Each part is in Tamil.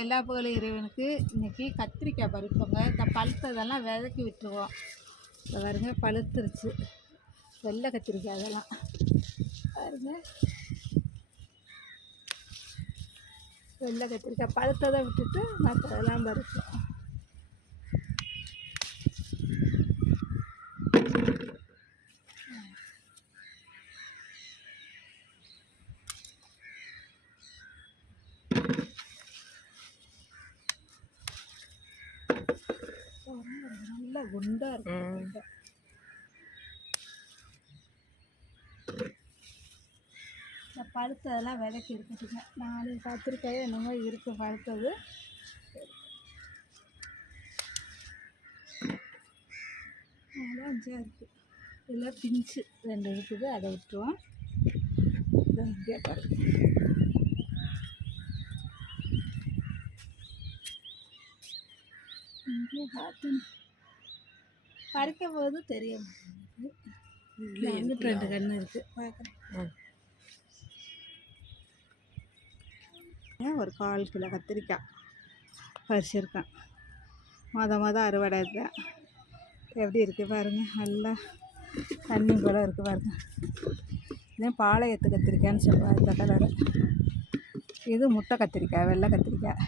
எல்லா புகழும் இறைவனுக்கு இன்றைக்கி கத்திரிக்காய் பறிப்போங்க. இந்த பழுத்ததெல்லாம் விதக்கி விட்டுருவோம். இப்போ பாருங்க பழுத்துருச்சு. வெள்ளை கத்திரிக்காய் அதெல்லாம் பாருங்க. வெள்ளை கத்திரிக்காய் பழுத்ததை விட்டுட்டு மற்றதெல்லாம் பறிப்போம். நல்லா குண்டாக இருக்கு இந்த பழுத்ததெல்லாம் விதைக்கி இருக்குதுங்க நாலு கத்திரிக்காய் என்னமோ இருக்குது பழுத்தது. நாலு அஞ்சா இருக்குது இதில் பிஞ்சு ரெண்டு இருக்குது அதை விட்டுருவோம். இங்கே இங்கே பறிக்கும் போது தெரிய மாட்டேங்குது அங்கிட்டு ரெண்டு கன்று இருக்குது பார்க்குறேன் ஏன் ஒரு கால் கிலோ கத்திரிக்காய் பறிச்சிருக்கேன். மொத மொதல் அறுவடை தான் எப்படி இருக்குது பாருங்கள் நல்லா தண்ணி போல் இருக்குது பாருங்கள் இதே பாளையத்து கத்திரிக்காய்ன்னு சொல்லுவாங்க இந்த கலரு இது முட்டை கத்திரிக்காய் வெள்ளை கத்திரிக்காய்.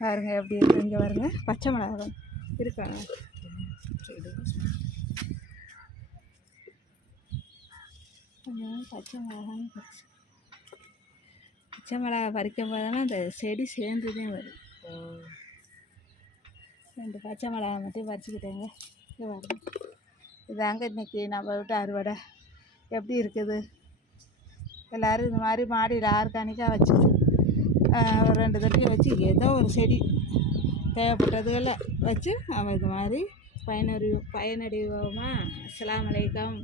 பாருங்க எப்படி இருக்கு இங்கே பாருங்க. பச்சை மிளகாய் இருக்கா. கொஞ்சம் பச்சை மிளகாயும் பறிச்சு பச்சை மிளகாய் பறிக்கும் போதெல்லாம் அந்த செடி சேர்ந்துதான் வரும் ரெண்டு பச்சை மிளகாய் மட்டும் பறிச்சுக்கிட்டேங்க இங்கே இதாங்க இன்னைக்கு நம்ம விட்டு அறுவடை எப்படி இருக்குது எல்லோரும் இந்த மாதிரி மாடியில் ஆர்கானிக்காக வச்சு ஒரு ரெண்டு தட்டியை வச்சு ஏதோ ஒரு செடி தேவைப்பட்டதுகளை வச்சு நம்ம இது மாதிரி பயனறி பயனடைவோமா? அஸ்லாம் வலைக்கம்